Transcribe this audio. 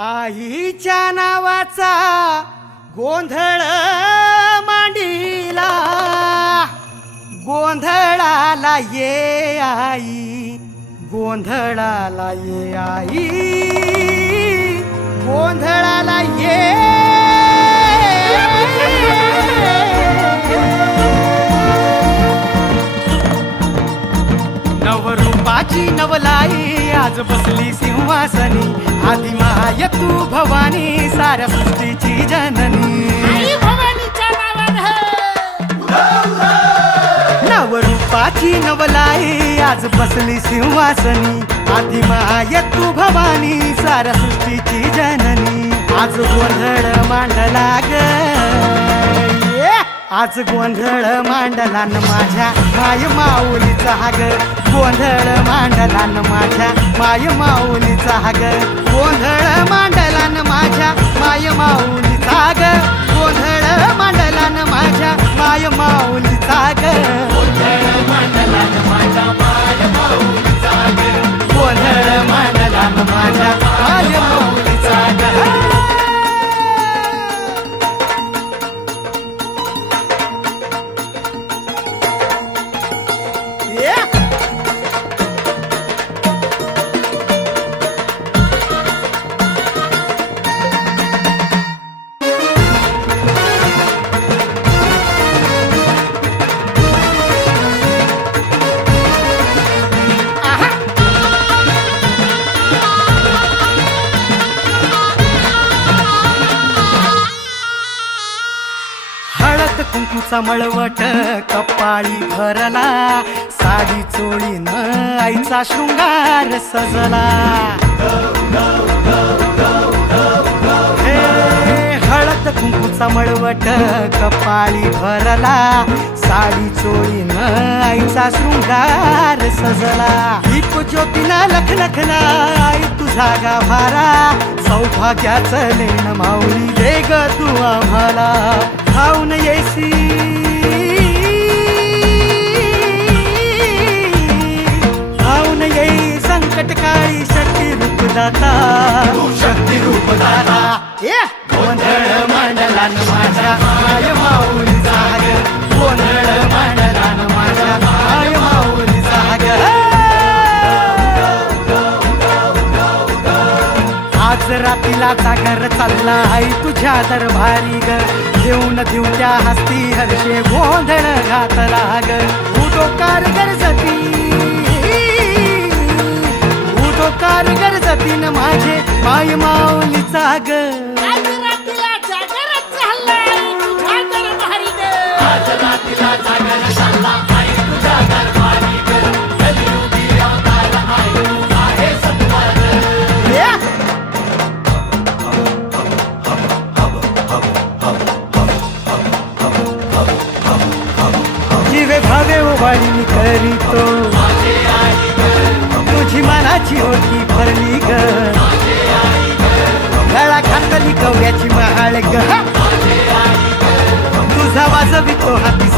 आईच्या नावाचा गोंधळ मांडीला, गोंधळाला ये आई, गोंधळाला ये आई, गोंधळाला ये. नवरूपाची नवलाई आज बसली सिंहासनी, आदि माय तू भवानी साऱ्या सृष्टीची जननी. आई भवानीच्या नावानं नवरूपाची नवलाई आज बसली सिंहासनी, आदि माय तू भवानी साऱ्या सृष्टीची जननी. आज गोंधळ मांडला ग, आज गोंधळ मांडला न माझ्या माय माऊलीचा ग, गोंधळ मांडला न माझ्या माय माऊलीचा ग, गोंधळ मांडला न माझ्या माय माऊलीचा ग, गोंधळ मांडला न माझ्या माय माऊलीचा ग, गोंधळ मांडला न माझ्या माय माऊलीचा ग, गोंधळ मांडला न माझ्या माय माऊलीचा ग. कुंकूचा मळवट कपाळी भरला, साडी चोळीन आईचा शृंगार सजला. हळद कुंकूचा मळवट कपाळी भरला, साडी चोळीन आईचा शृंगार सजला. दीप ज्योतीना लखलखला आई तुझा गाभारा, सौभाग्याचं लेण माऊली दे ग तू आम्हाला. खाऊन येसी खाऊन येई संकट काळी शक्ती रूप दाता, शक्ती रूप दाता. गोंधळ मांडला न माझ्या माय माऊलीचा ग, गोंधळ मांडला न माझ्या माय माऊलीचा ग. आज रात्रीला जागर चालला आई तुझ्या दरबारी ग, देऊन देऊ त्या हस्ती हर्षे गोंधळ घातला ग. उडोकार गरजती, उडोकार गरजती न माझे माय माऊलीचा ग. आज रात्रीला जागरच झाला आई तुझ्या दरबारी ग, आज रात्रीला जागर चालला आई तुझ्या दरबारी ग, कलियुगी अवतार आई तू आहे सत्वर. जीवे भावे ओवाळी मी करीतो, तुझी मनाची ओटी भरली ग, गळा घातली कवड्याची महाळ ग, तुझा वाजवितो हाती